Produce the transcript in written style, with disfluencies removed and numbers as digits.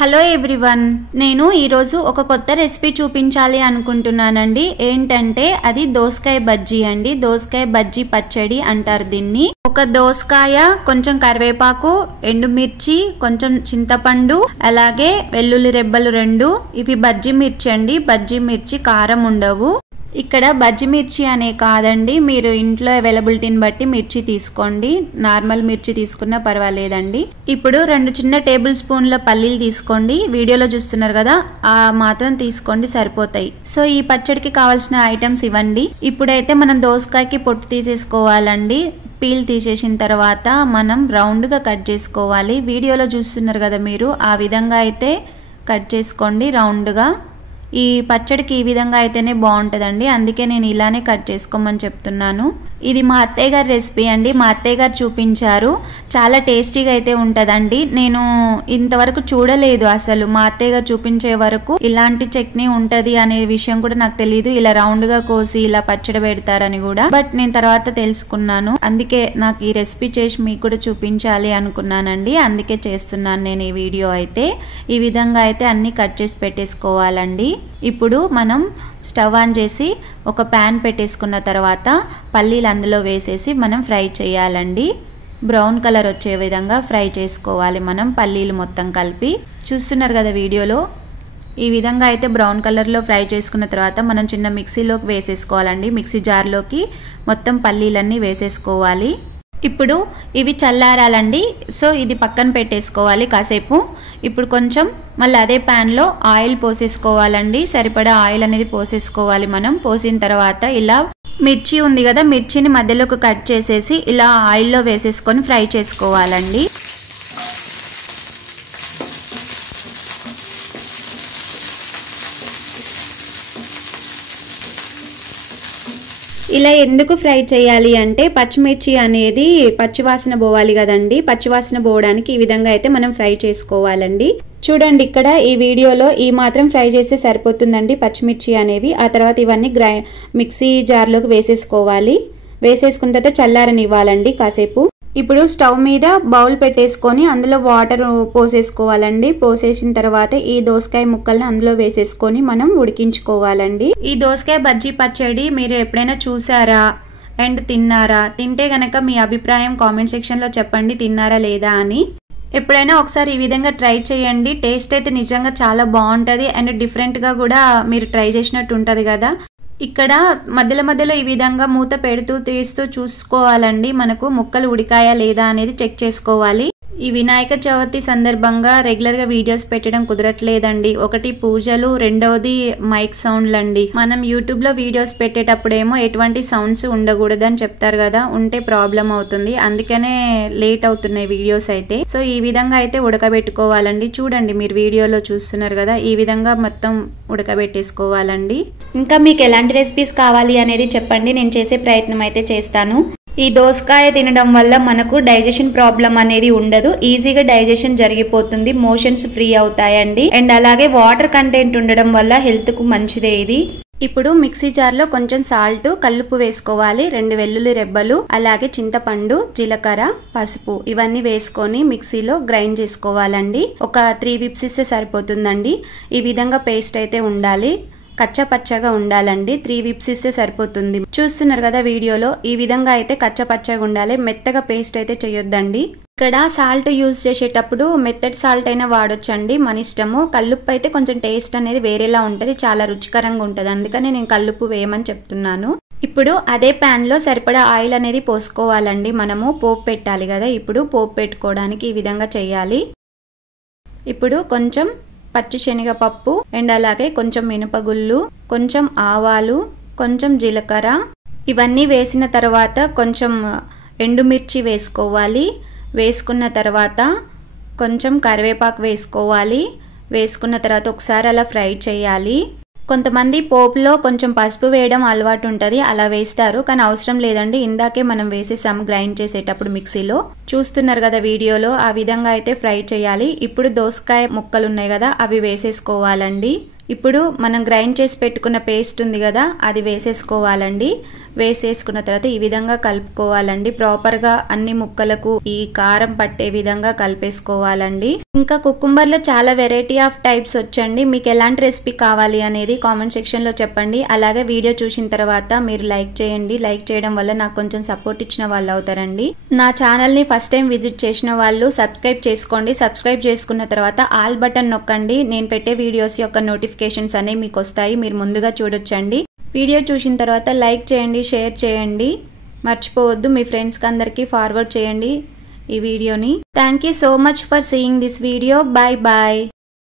Hello everyone, నేను ఈరోజు ఒక కొత్త రెసిపీ చూపించాలి అనుకుంటున్నానండి. ఏంటంటే అది దోసకాయ బజ్జీ అండి. దోసకాయ బజ్జీ పచ్చడి అంటారు దీన్ని. ఒక దోసకాయ, కొంచెం కరివేపాకు, ఎండుమిర్చి, కొంచెం చింతపండు, అలాగే వెల్లుల్లి రెబ్బలు 2. ఇవి బజ్జీ మిర్చి అండి. బజ్జీ మిర్చి కారం ఉండవు. ఇక్కడ బజ్జీ మిర్చి అనే కాదండి, మీరు ఇంట్లో అవైలబిలిటీని బట్టి మిర్చి తీసుకోండి. నార్మల్ మిర్చి తీసుకున్నా పర్వాలేదండి. ఇప్పుడు 2 చిన్న టేబుల్ స్పూన్ల పల్లీలు తీసుకోండి. వీడియోలో చూస్తున్నారు కదా, ఆ మాత్రం తీసుకోండి, సరిపోతాయి. సో ఈ పచ్చడికి కావాల్సిన ఐటమ్స్ ఇవ్వండి. ఇప్పుడైతే మనం దోసకాయకి పొట్టు తీసేసుకోవాలండి. పీల్ తీసేసిన తర్వాత మనం రౌండ్గా కట్ చేసుకోవాలి. వీడియోలో చూస్తున్నారు కదా మీరు, ఆ విధంగా అయితే కట్ చేసుకోండి రౌండ్గా. ఈ పచ్చడికి ఈ విధంగా అయితేనే బాగుంటుందండి, అందుకే నేను ఇలానే కట్ చేసుకోమని చెప్తున్నాను. ఇది మా అత్తయ్య గారి రెసిపీ అండి. మా అత్తయ్య గారు చూపించారు. చాలా టేస్టీగా అయితే ఉంటుందండి. నేను ఇంతవరకు చూడలేదు అసలు. మా అత్తయ్య గారు చూపించే వరకు ఇలాంటి చట్నీ ఉంటుంది అనే విషయం కూడా నాకు తెలియదు. ఇలా రౌండ్గా కోసి ఇలా పచ్చడి పెడతారని కూడా. బట్ నేను తర్వాత తెలుసుకున్నాను. అందుకే నాకు ఈ రెసిపీ చేసి మీకు కూడా చూపించాలి అనుకున్నానండి. అందుకే చేస్తున్నాను నేను ఈ వీడియో అయితే. ఈ విధంగా అయితే అన్ని కట్ చేసి పెట్టేసుకోవాలండి. ఇప్పుడు మనం స్టవ్ ఆన్ చేసి ఒక ప్యాన్ పెట్టేసుకున్న తర్వాత పల్లీలు అందులో వేసేసి మనం ఫ్రై చేయాలండి. బ్రౌన్ కలర్ వచ్చే విధంగా ఫ్రై చేసుకోవాలి మనం పల్లీలు మొత్తం కలిపి. చూస్తున్నారు కదా వీడియోలో, ఈ విధంగా అయితే బ్రౌన్ కలర్లో ఫ్రై చేసుకున్న తర్వాత మనం చిన్న మిక్సీలోకి వేసేసుకోవాలండి. మిక్సీ జార్లోకి మొత్తం పల్లీలన్నీ వేసేసుకోవాలి. ఇప్పుడు ఇవి చల్లారాలండి. సో ఇది పక్కన పెట్టేసుకోవాలి కాసేపు. ఇప్పుడు కొంచెం మళ్ళీ అదే ప్యాన్లో ఆయిల్ పోసేసుకోవాలండి. సరిపడా ఆయిల్ అనేది పోసేసుకోవాలి మనం. పోసిన తర్వాత ఇలా మిర్చి ఉంది కదా, మిర్చిని మధ్యలోకి కట్ చేసేసి ఇలా ఆయిల్లో వేసేసుకొని ఫ్రై చేసుకోవాలండి. ఇలా ఎందుకు ఫ్రై చేయాలి అంటే పచ్చిమిర్చి అనేది పచ్చివాసన పోవాలి కదండి. పచ్చివాసన పోవడానికి ఈ విధంగా అయితే మనం ఫ్రై చేసుకోవాలండి. చూడండి ఇక్కడ ఈ వీడియోలో ఈ మాత్రం ఫ్రై చేస్తే సరిపోతుందండి పచ్చిమిర్చి అనేవి. ఆ తర్వాత ఇవన్నీ మిక్సీ జార్లోకి వేసేసుకోవాలి. వేసేసుకున్న తర్వాత చల్లారనివ్వాలండి కాసేపు. ఇప్పుడు స్టవ్ మీద బౌల్ పెట్టేసుకొని అందులో వాటర్ పోసేసుకోవాలండి. పోసేసిన తర్వాత ఈ దోసకాయ ముక్కల్ని అందులో వేసేసుకొని మనం ఉడికించుకోవాలండి. ఈ దోసకాయ బజ్జీ పచ్చడి మీరు ఎప్పుడైనా చూసారా అండ్ తిన్నారా? తింటే గనక మీ అభిప్రాయం కామెంట్ సెక్షన్లో చెప్పండి, తిన్నారా లేదా అని. ఎప్పుడైనా ఒకసారి ఈ విధంగా ట్రై చేయండి. టేస్ట్ అయితే నిజంగా చాలా బాగుంటుంది అండ్ డిఫరెంట్గా కూడా మీరు ట్రై చేసినట్టు ఉంటుంది కదా. ఇక్కడ మధ్యలో ఈ విధంగా మూత పెడుతూ తీస్తూ చూసుకోవాలండి. మనకు ముక్కలు ఉడికాయా లేదా అనేది చెక్ చేసుకోవాలి. ఈ వినాయక చవితి సందర్భంగా రెగ్యులర్గా వీడియోస్ పెట్టడం కుదరట్లేదండి. ఒకటి పూజలు, రెండవది మైక్ సౌండ్లండి. మనం యూట్యూబ్లో వీడియోస్ పెట్టేటప్పుడేమో ఎటువంటి సౌండ్స్ ఉండకూడదని చెప్తారు కదా, ఉంటే ప్రాబ్లం అవుతుంది. అందుకనే లేట్ అవుతున్నాయి వీడియోస్ అయితే. సో ఈ విధంగా అయితే ఉడకబెట్టుకోవాలండి. చూడండి మీరు వీడియోలో చూస్తున్నారు కదా, ఈ విధంగా మొత్తం ఉడకబెట్టేసుకోవాలండి. ఇంకా మీకు ఎలాంటి రెసిపీస్ కావాలి అనేది చెప్పండి, నేను చేసే ప్రయత్నం అయితే చేస్తాను. ఈ దోసకాయ తినడం వల్ల మనకు డైజెషన్ ప్రాబ్లం అనేది ఉండదు. ఈజీగా డైజెషన్ జరిగిపోతుంది, మోషన్స్ ఫ్రీ అవుతాయండి. అండ్ అలాగే వాటర్ కంటెంట్ ఉండడం వల్ల హెల్త్ కు మంచిదే ఇది. ఇప్పుడు మిక్సీ జార్లో కొంచెం సాల్ట్, కల్లుప్పు వేసుకోవాలి, 2 వెల్లుల్లి రెబ్బలు, అలాగే చింతపండు, జీలకర్ర, పసుపు ఇవన్నీ వేసుకొని మిక్సీలో గ్రైండ్ చేసుకోవాలండి. ఒక 3 విప్స్ ఇస్తే సరిపోతుందండి. ఈ విధంగా పేస్ట్ అయితే ఉండాలి, కచ్చపచ్చగా ఉండాలండి. 3 విప్స్ ఇస్తే సరిపోతుంది. చూస్తున్నారు కదా వీడియోలో, ఈ విధంగా అయితే కచ్చపచ్చగా ఉండాలి. మెత్తగా పేస్ట్ అయితే చేయొద్దండి. ఇక్కడ సాల్ట్ యూజ్ చేసేటప్పుడు మెత్తటి సాల్ట్ అయినా వాడొచ్చండి, మన ఇష్టము. కల్లుప్పు అయితే కొంచెం టేస్ట్ అనేది వేరేలా ఉంటుంది, చాలా రుచికరంగా ఉంటుంది. అందుకని నేను కల్లుప్పు వేయమని చెప్తున్నాను. ఇప్పుడు అదే ప్యాన్ లో సరిపడా ఆయిల్ అనేది పోసుకోవాలండి. మనము పోపు పెట్టాలి కదా, ఇప్పుడు పోపు పెట్టుకోవడానికి ఈ విధంగా చేయాలి. ఇప్పుడు కొంచెం పచ్చిశనగపప్పు అండ్ అలాగే కొంచెం మినపగుళ్ళు, కొంచెం ఆవాలు, కొంచెం జీలకర్ర ఇవన్నీ వేసిన తర్వాత కొంచెం ఎండుమిర్చి వేసుకోవాలి. వేసుకున్న తర్వాత కొంచెం కరివేపాకు వేసుకోవాలి. వేసుకున్న తర్వాత ఒకసారి అలా ఫ్రై చేయాలి. కొంతమంది పోపులో కొంచెం పసుపు వేయడం అలవాటు ఉంటుంది, అలా వేస్తారు. కానీ అవసరం లేదండి, ఇందాకే మనం వేసేసాము గ్రైండ్ చేసేటప్పుడు మిక్సీలో. చూస్తున్నారు కదా వీడియోలో, ఆ విధంగా అయితే ఫ్రై చేయాలి. ఇప్పుడు దోసకాయ ముక్కలు ఉన్నాయి కదా, అవి వేసేసుకోవాలండి. ఇప్పుడు మనం గ్రైండ్ చేసి పెట్టుకున్న పేస్ట్ ఉంది కదా, అది వేసేసుకోవాలండి. వేసేసుకున్న తర్వాత ఈ విధంగా కలుపుకోవాలండి. ప్రాపర్ గా అన్ని ముక్కలకు ఈ కారం పట్టే విధంగా కలిపేసుకోవాలండి. ఇంకా కుకుంబర్ లో చాలా వెరైటీ ఆఫ్ టైప్స్ వచ్చండి. మీకు ఎలాంటి రెసిపీ కావాలి అనేది కామెంట్ సెక్షన్ లో చెప్పండి. అలాగే వీడియో చూసిన తర్వాత మీరు లైక్ చేయండి. లైక్ చేయడం వల్ల నాకు కొంచెం సపోర్ట్ ఇచ్చిన వాళ్ళు అవుతారండి. నా ఛానల్ ని ఫస్ట్ టైం విజిట్ చేసిన వాళ్ళు సబ్స్క్రైబ్ చేసుకోండి. సబ్స్క్రైబ్ చేసుకున్న తర్వాత ఆల్ బటన్ నొక్కండి. నేను పెట్టే వీడియోస్ యొక్క నోటిఫికేషన్స్ అనేవి మీకు వస్తాయి. మీరు ముందుగా చూడొచ్చండి. వీడియో చూసిన తర్వాత లైక్ చేయండి, షేర్ చేయండి, మర్చిపోవద్దు. మీ ఫ్రెండ్స్కి అందరికీ ఫార్వర్డ్ చేయండి ఈ వీడియోని. Thank you so much for seeing this video. Bye bye.